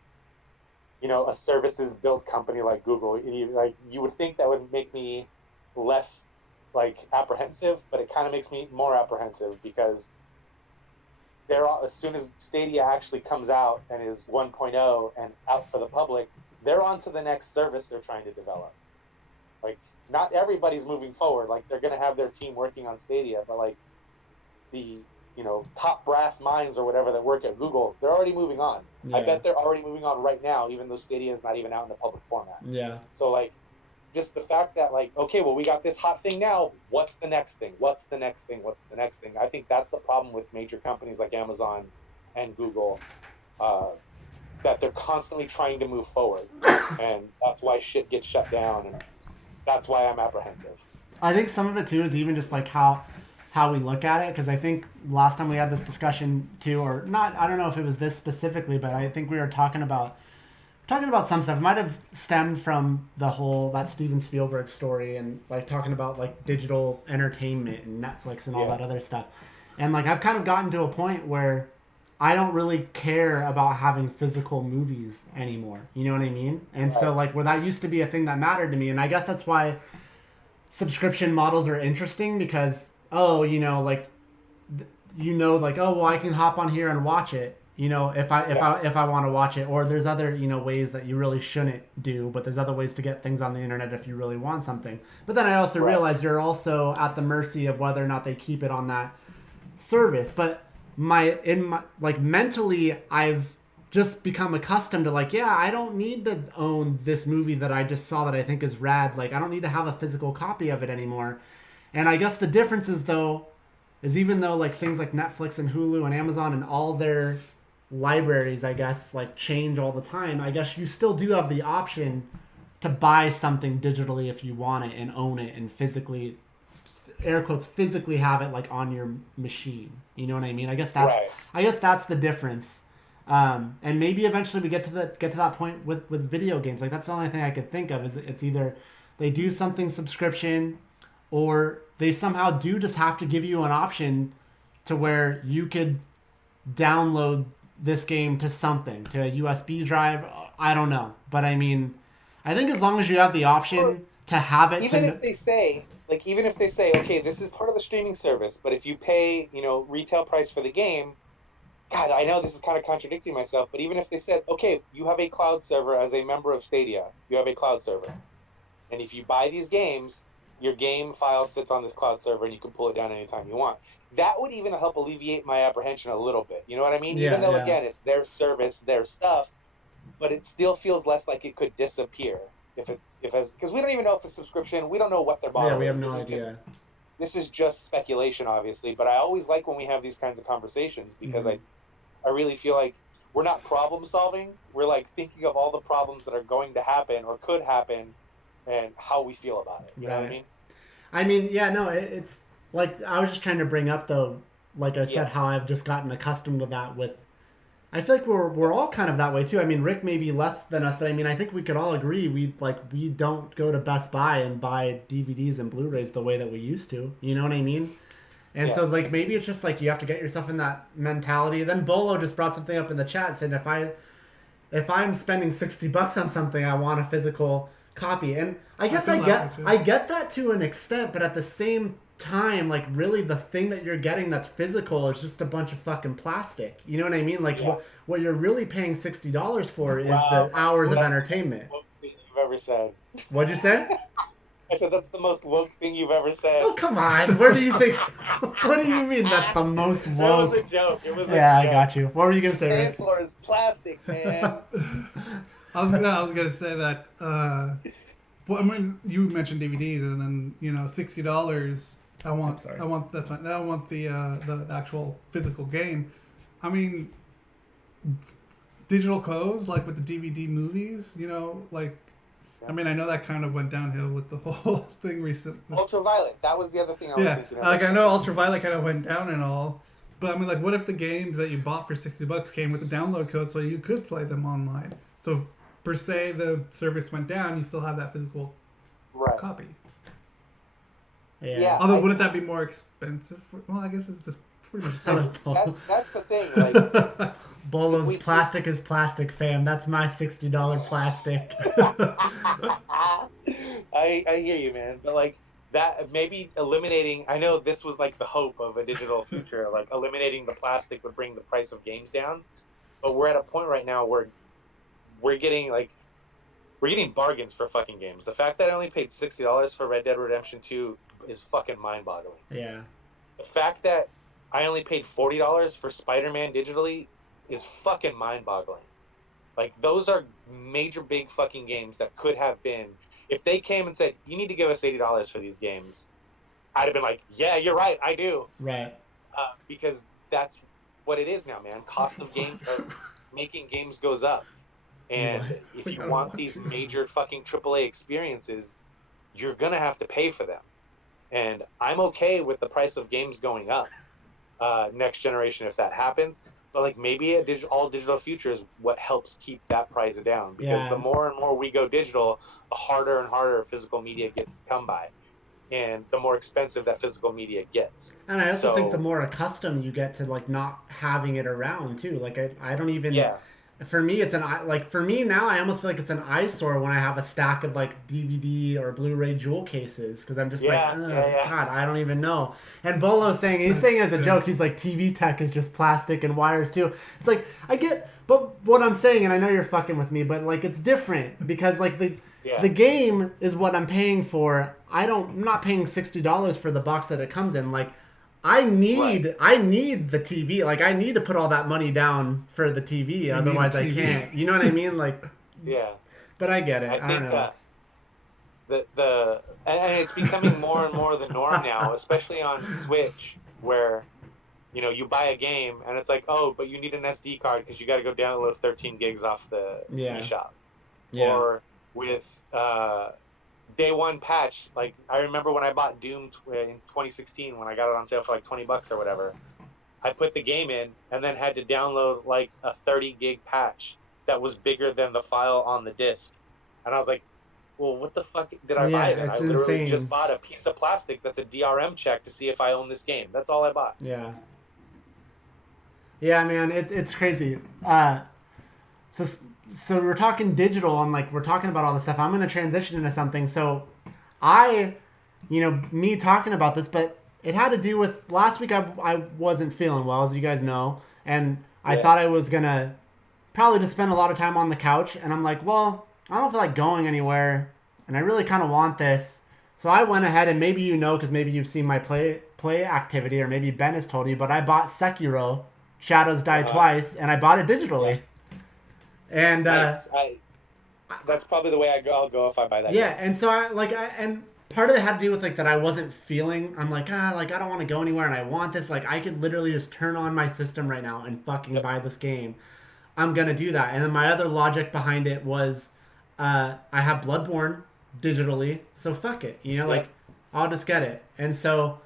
you know, a services built company like Google. You would think that would make me less like apprehensive, but it kind of makes me more apprehensive because as soon as Stadia actually comes out and is 1.0 and out for the public, they're on to the next service they're trying to develop. Like, not everybody's moving forward. Like, they're going to have their team working on Stadia, but like the, you know, top brass minds or whatever that work at Google, they're already moving on. Yeah. I bet they're already moving on right now, even though Stadia is not even out in the public format. Yeah. So like, just the fact that like, okay, well, we got this hot thing now. What's the next thing? What's the next thing? What's the next thing? I think that's the problem with major companies like Amazon and Google, that they're constantly trying to move forward, and that's why shit gets shut down, and that's why I'm apprehensive. I think some of it too is even just like how we look at it, because I think last time we had this discussion too, or not, I don't know if it was this specifically, but I think we were talking about some stuff. It might have stemmed from that Steven Spielberg story, and like talking about like digital entertainment and Netflix and all that other stuff. And like I've kind of gotten to a point where I don't really care about having physical movies anymore. You know what I mean? And so like where that used to be a thing that mattered to me, and I guess that's why subscription models are interesting, because oh well, I can hop on here and watch it. You know, if I want to watch it, or there's other, you know, ways that you really shouldn't do, but there's other ways to get things on the internet if you really want something. But then I also realized you're also at the mercy of whether or not they keep it on that service. But mentally, I've just become accustomed to like, yeah, I don't need to own this movie that I just saw that I think is rad. Like, I don't need to have a physical copy of it anymore. And I guess the difference is even though like things like Netflix and Hulu and Amazon and all their libraries, I guess, like change all the time, I guess you still do have the option to buy something digitally if you want it and own it and physically, air quotes, physically have it like on your machine. You know what I mean? I guess that's the difference. And maybe eventually we get to that point with video games. Like that's the only thing I could think of is it's either they do something subscription, or they somehow do just have to give you an option to where you could download this game to something, to a USB drive. I don't know. But I mean, I think as long as you have the option to have it, even if they say, okay, this is part of the streaming service, but if you pay, you know, retail price for the game, God, I know this is kind of contradicting myself, but even if they said, okay, you have a cloud server as a member of Stadia, you have a cloud server, and if you buy these games, your game file sits on this cloud server and you can pull it down anytime you want. That would even help alleviate my apprehension a little bit. You know what I mean? Even though, again, it's their service, their stuff, but it still feels less like it could disappear because we don't even know if it's a subscription. We don't know what their model is. Yeah, we have no idea. This is just speculation, obviously, but I always like when we have these kinds of conversations because I really feel like we're not problem solving. We're like thinking of all the problems that are going to happen or could happen and how we feel about it. You know what I mean? I mean, yeah, no, it's like I was just trying to bring up though, like I said, how I've just gotten accustomed to that with. I feel like we're all kind of that way too. I mean, Rick may be less than us, but I mean, I think we could all agree we don't go to Best Buy and buy DVDs and Blu-rays the way that we used to. You know what I mean? And so like maybe it's just like you have to get yourself in that mentality. Then Bolo just brought something up in the chat saying if I'm spending $60 on something, I want a physical copy. And I guess I get that to an extent, but at the same time, like really the thing that you're getting that's physical is just a bunch of fucking plastic. You know what I mean? Like what you're really paying $60 for is the hours of entertainment. Most thing you've ever said. What'd you say? I said that's the most woke thing you've ever said. Oh come on! Where do you think? What do you mean that's the most woke? That was a joke. It was I got you. What were you gonna say, Rick? Floor is plastic, man. I was gonna say that. Well, I mean, you mentioned DVDs, and then $60. I want that's fine. I want the actual physical game. I mean, digital codes like with the DVD movies. I mean, I know that kind of went downhill with the whole thing recently. Ultraviolet. That was the other thing I was thinking of. Like I know Ultraviolet kind of went down and all, but I mean, like, what if the games that you bought for $60 came with a download code so you could play them online? So per se, the service went down. You still have that physical copy. Yeah. Although, wouldn't that be more expensive? Well, I guess it's just pretty much the same. That's the thing. Like, Bolo's plastic is plastic, fam. That's my $60 plastic. I hear you, man. But like that, maybe eliminating. I know this was like the hope of a digital future. Like eliminating the plastic would bring the price of games down. But we're at a point right now where we're getting bargains for fucking games. The fact that I only paid $60 for Red Dead Redemption 2 is fucking mind-boggling. Yeah. The fact that I only paid $40 for Spider-Man digitally is fucking mind-boggling. Like, those are major big fucking games that could have been... If they came and said, you need to give us $80 for these games, I'd have been like, yeah, you're right, I do. Right. Because that's what it is now, man. Cost of games, making games goes up. And if you want these major fucking AAA experiences, you're going to have to pay for them. And I'm okay with the price of games going up next generation if that happens. But like maybe all digital future is what helps keep that price down. Because the more and more we go digital, the harder and harder physical media gets to come by. And the more expensive that physical media gets. And I also think the more accustomed you get to like not having it around too. Like I don't even... Yeah. For me, for me now, I almost feel like it's an eyesore when I have a stack of like DVD or Blu-ray jewel cases because I'm just God, I don't even know. And Bolo's saying, he's saying as a joke, he's like, TV tech is just plastic and wires too. It's like, I get, but what I'm saying, and I know you're fucking with me, but like it's different because like the game is what I'm paying for. I'm not paying $60 for the box that it comes in. Like, I need the TV. Like, I need to put all that money down for the TV. Otherwise, I can't. You know what I mean? Like, yeah. But I get it. I don't know. And it's becoming more and more the norm now, especially on Switch, where you buy a game and it's like, oh, but you need an SD card because you got to go download 13 gigs off the eShop. Yeah. Or with day one patch, like I remember when I bought Doom in 2016 when I got it on sale for like $20 or whatever, I put the game in and then had to download like a 30 gig patch that was bigger than the file on the disc, and I was like, well, what the fuck did I buy then? I literally just bought a piece of plastic that's a DRM check to see if I own this game. That's all I bought. Yeah man, it's crazy. So we're talking digital and like we're talking about all this stuff. I'm going to transition into something. So me talking about this, but it had to do with last week I wasn't feeling well, as you guys know. And I thought I was going to probably just spend a lot of time on the couch. And I'm like, well, I don't feel like going anywhere. And I really kind of want this. So I went ahead and maybe because maybe you've seen my play activity or maybe Ben has told you, but I bought Sekiro, Shadows Die Twice, and I bought it digitally. And that's probably the way I'll go if I buy that. Yeah, game. And so and part of it had to do with like that I wasn't feeling. I'm like I don't want to go anywhere, and I want this. Like I could literally just turn on my system right now and fucking buy this game. I'm gonna do that. And then my other logic behind it was, I have Bloodborne digitally, so fuck it. Like I'll just get it. And so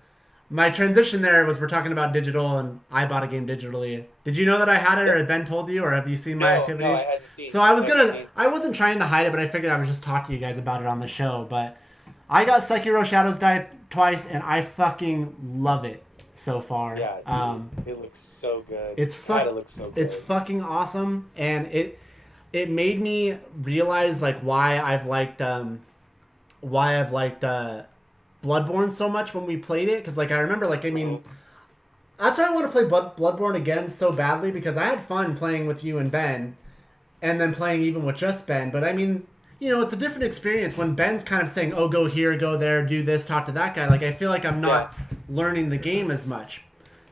my transition there was we're talking about digital, and I bought a game digitally. Did you know that I had it, or had Ben told you, or have you seen my activity? No, I hadn't seen. So I wasn't trying to hide it, but I figured I would just talk to you guys about it on the show. But I got Sekiro Shadows Die Twice, and I fucking love it so far. Yeah, it looks so good. It looks so good. It's fucking awesome, and it made me realize like why I've liked Bloodborne so much when we played it, because like I remember that's why I want to play Bloodborne again so badly, because I had fun playing with you and Ben, and then playing even with just Ben. But I mean, it's a different experience when Ben's kind of saying, oh, go here, go there, do this, talk to that guy. Like I feel like I'm not learning the game as much.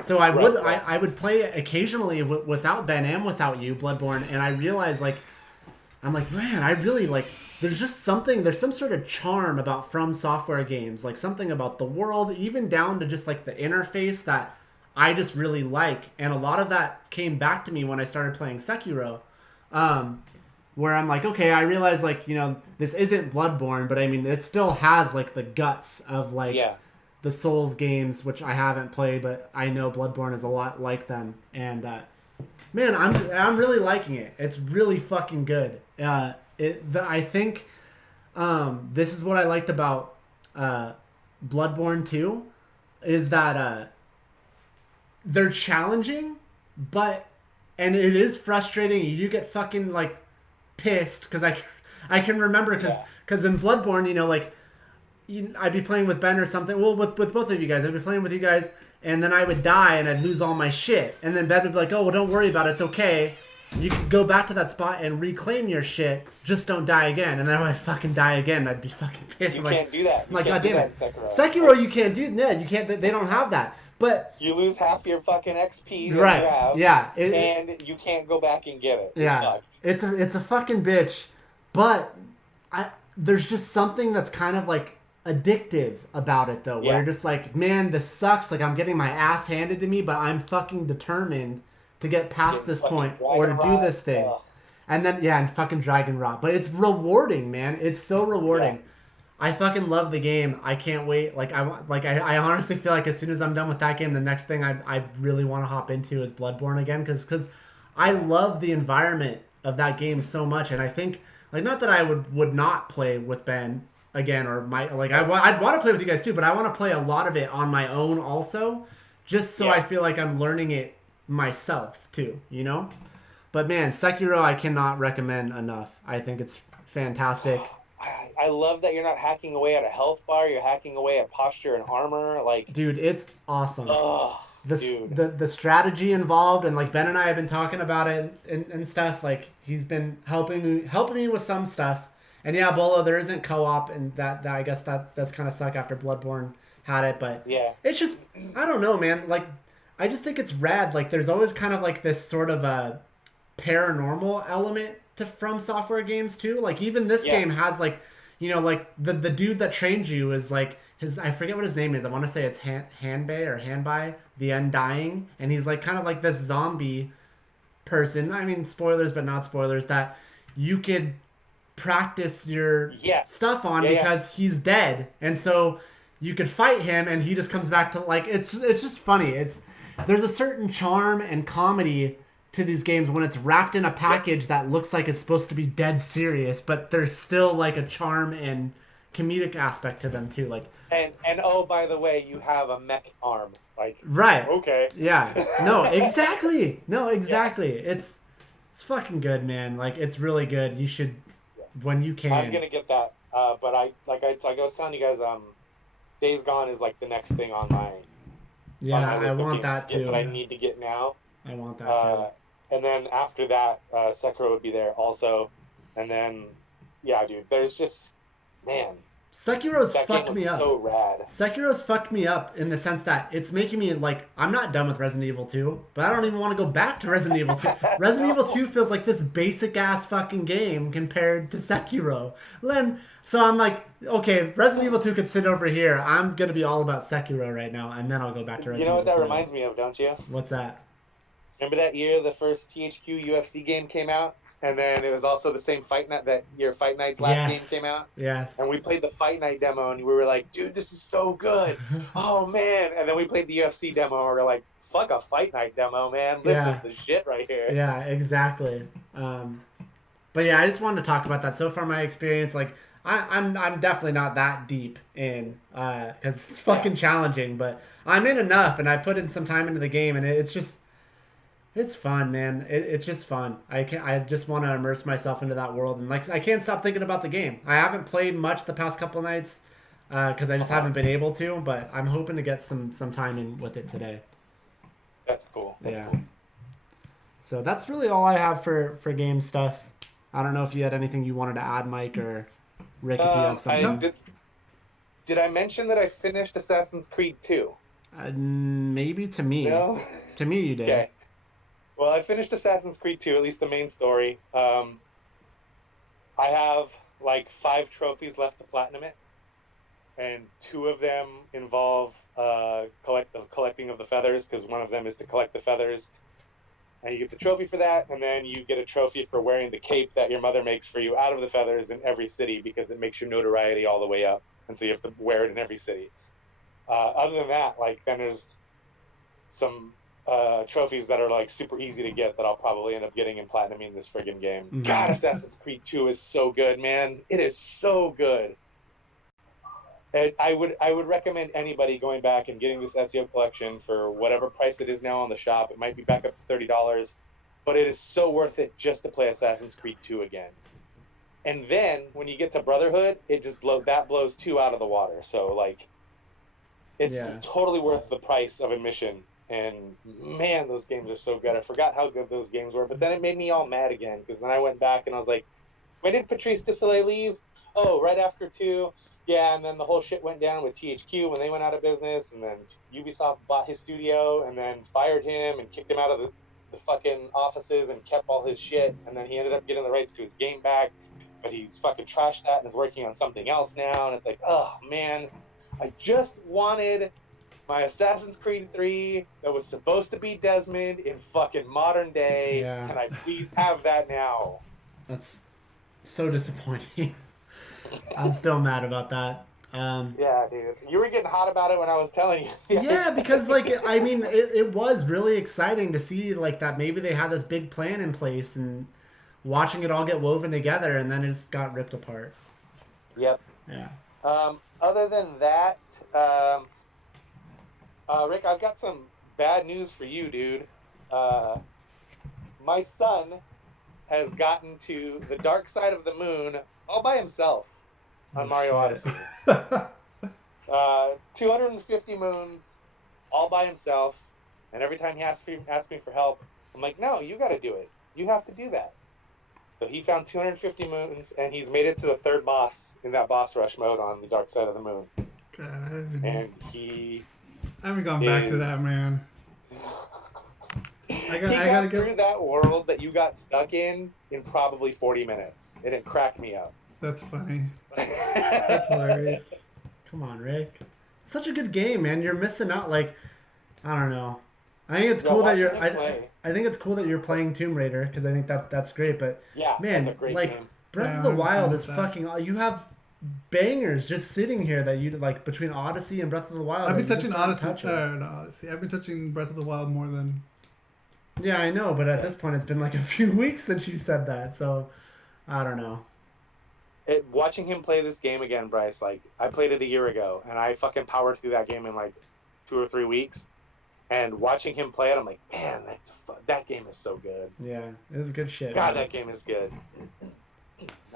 So I would play it occasionally without Ben and without you, Bloodborne, and I realized I'm like, man, I really there's some sort of charm about From Software games, like something about the world, even down to just like the interface that I just really like. And a lot of that came back to me when I started playing Sekiro, where I'm like, okay, I realize this isn't Bloodborne, but I mean, it still has like the guts of the Souls games, which I haven't played, but I know Bloodborne is a lot like them. And man, I'm really liking it. It's really fucking good. I think this is what I liked about Bloodborne 2 is that they're challenging, and it is frustrating. You do get fucking like pissed because I can remember because in Bloodborne, you know, like I'd be playing with Ben or something. Well, with both of you guys, I'd be playing with you guys, and then I would die and I'd lose all my shit, and then Ben would be like, "Oh, well, don't worry about it. It's okay. You can go back to that spot and reclaim your shit. Just don't die again." And then when I fucking die again, I'd be fucking pissed. You can't do that. I'm like, God damn it. Sekiro, you can't do. Yeah, you can't. They don't have that. But you lose half your fucking XP that right. you have. Yeah. And you can't go back and get it. Yeah. It's a fucking bitch. But there's just something that's kind of like addictive about it though, where you're just like, man, this sucks. Like I'm getting my ass handed to me, but I'm fucking determined to get past this point or to do this thing. And then and fucking Dragon Rot. But it's rewarding, man. It's so rewarding. Yeah. I fucking love the game. I can't wait. Like I honestly feel like as soon as I'm done with that game, the next thing I really want to hop into is Bloodborne again, because I love the environment of that game so much, and I think like not that I would not play with Ben again or I'd want to play with you guys too, but I want to play a lot of it on my own also, just so I feel like I'm learning it myself too, you know. But man, Sekiro I cannot recommend enough. I think it's fantastic. I love that you're not hacking away at a health bar. You're hacking away at posture and armor. Like, dude, it's awesome. Dude. The strategy involved, and like Ben and I have been talking about it and stuff. Like he's been helping me with some stuff. And yeah, Bolo, there isn't co-op, and that I guess that's kind of suck after Bloodborne had it. But yeah, it's just I don't know, man. Like I just think it's rad. Like there's always kind of like this sort of a paranormal element to From Software games too. Like even this game has like, you know, like the dude that trained you is like I forget what his name is. I want to say it's Hanbai, the Undying, and he's like kind of like this zombie person. I mean, spoilers but not spoilers, that you could practice your stuff on because he's dead, and so you could fight him and he just comes back to like it's just funny. There's a certain charm and comedy to these games when it's wrapped in a package that looks like it's supposed to be dead serious, but there's still like a charm and comedic aspect to them too. Like and oh, by the way, you have a mech arm. Like right. Okay. Yeah. No, exactly. No, exactly. Yeah. It's fucking good, man. Like it's really good. You should when you can. I'm gonna get that. But I was telling you guys, Days Gone is like the next thing on my. Yeah, I want that too. That I need to get now. I want that too. And then after that, Sekiro would be there also. And then, yeah, dude, there's just, man. Sekiro's fucked me up. So rad. Sekiro's fucked me up in the sense that it's making me like, I'm not done with Resident Evil 2, but I don't even want to go back to Resident Evil 2. Resident Evil 2 feels like this basic ass fucking game compared to Sekiro. So I'm like, okay, Resident Evil 2 could sit over here. I'm going to be all about Sekiro right now, and then I'll go back to Resident Evil 2. You know what that reminds me of, don't you? What's that? Remember that year the first THQ UFC game came out? And then it was also the same Fight Night that your Fight Night's last game came out? Yes. And we played the Fight Night demo, and we were like, dude, this is so good. Oh, man. And then we played the UFC demo, and we were like, fuck a Fight Night demo, man. This is the shit right here. Yeah, exactly. But yeah, I just wanted to talk about that. So far, my experience, like, I'm definitely not that deep in, because it's fucking challenging, but I'm in enough, and I put in some time into the game, and it's just... It's fun, man. It's just fun. I just want to immerse myself into that world, and like I can't stop thinking about the game. I haven't played much the past couple nights because I just haven't been able to. But I'm hoping to get some time in with it today. That's cool. That's cool. So that's really all I have for game stuff. I don't know if you had anything you wanted to add, Mike or Rick. If you have something. Did I mention that I finished Assassin's Creed 2? Maybe to me. No? To me, you did. Okay. Well, I finished Assassin's Creed 2, at least the main story. I have like 5 trophies left to platinum it, and 2 of them involve collecting of the feathers, because one of them is to collect the feathers, and you get the trophy for that, and then you get a trophy for wearing the cape that your mother makes for you out of the feathers in every city, because it makes your notoriety all the way up, and so you have to wear it in every city. Other than that, like, then there's some trophies that are like super easy to get that I'll probably end up getting and platinuming this friggin' game. Mm-hmm. God, Assassin's Creed 2 is so good, man. It is so good. And I would recommend anybody going back and getting this Ezio collection for whatever price it is now on the shop. It might be back up to $30, but it is so worth it just to play Assassin's Creed 2 again. And then when you get to Brotherhood, it just blows 2 out of the water. So like, it's totally worth the price of admission. And man, those games are so good. I forgot how good those games were, but then it made me all mad again because then I went back and I was like, when did Patrice Désilets leave? Oh, right after 2. Yeah, and then the whole shit went down with THQ when they went out of business, and then Ubisoft bought his studio and then fired him and kicked him out of the fucking offices and kept all his shit, and then he ended up getting the rights to his game back, but he's fucking trashed that and is working on something else now, and it's like, oh man, I just wanted my Assassin's Creed 3 that was supposed to be Desmond in fucking modern day. Yeah. Can I please have that now? That's so disappointing. I'm still mad about that. Yeah, dude. You were getting hot about it when I was telling you. Yeah, because like I mean, it was really exciting to see like that maybe they had this big plan in place and watching it all get woven together, and then it just got ripped apart. Yep. Yeah. Other than that, Rick, I've got some bad news for you, dude. My son has gotten to the dark side of the moon all by himself on Mario Odyssey. 250 moons, all by himself, and every time he asks me for help, I'm like, no, you got to do it. You have to do that. So he found 250 moons, and he's made it to the 3rd boss in that boss rush mode on the dark side of the moon. God, I haven't gone back to that, man. I got through that world that you got stuck in probably 40 minutes, and it cracked me up. That's funny. That's hilarious. Come on, Rick. It's such a good game, man. You're missing out. Like, I don't know. I think it's cool that you're. I think it's cool that you're playing Tomb Raider because I think that's great. But yeah, man, that's a great like game. Breath of the Wild is fucking. You have bangers just sitting here that you like between Odyssey and Breath of the Wild. I've been touching Odyssey. Odyssey. I've been touching Breath of the Wild more than. Yeah, I know, but at this point, it's been like a few weeks since you said that, so I don't know. Watching him play this game again, Bryce, like, I played it a year ago, and I fucking powered through that game in, like, 2 or 3 weeks, and watching him play it, I'm like, man, that game is so good. Yeah, it is good shit. God, that game is good.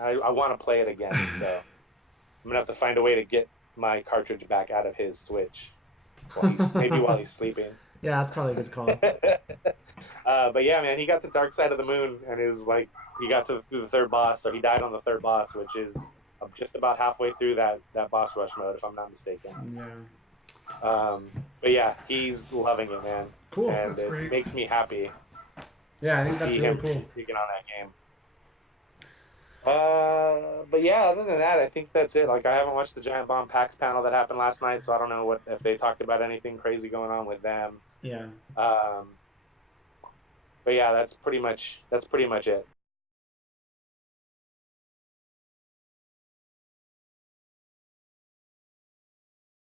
I want to play it again, so I'm going to have to find a way to get my cartridge back out of his Switch, maybe while he's sleeping. Yeah, that's probably a good call. But yeah, man, he got to the dark side of the moon, and he got through the 3rd boss, so he died on the 3rd boss, which is just about halfway through that boss rush mode, if I'm not mistaken. Yeah. But yeah, he's loving it, man. Cool. And that's it great. makes me happy. Yeah, I think that's really cool. Speaking on that game. But yeah, other than that, I think that's it. Like, I haven't watched the Giant Bomb PAX panel that happened last night, so I don't know if they talked about anything crazy going on with them. Yeah. But yeah, that's pretty much it.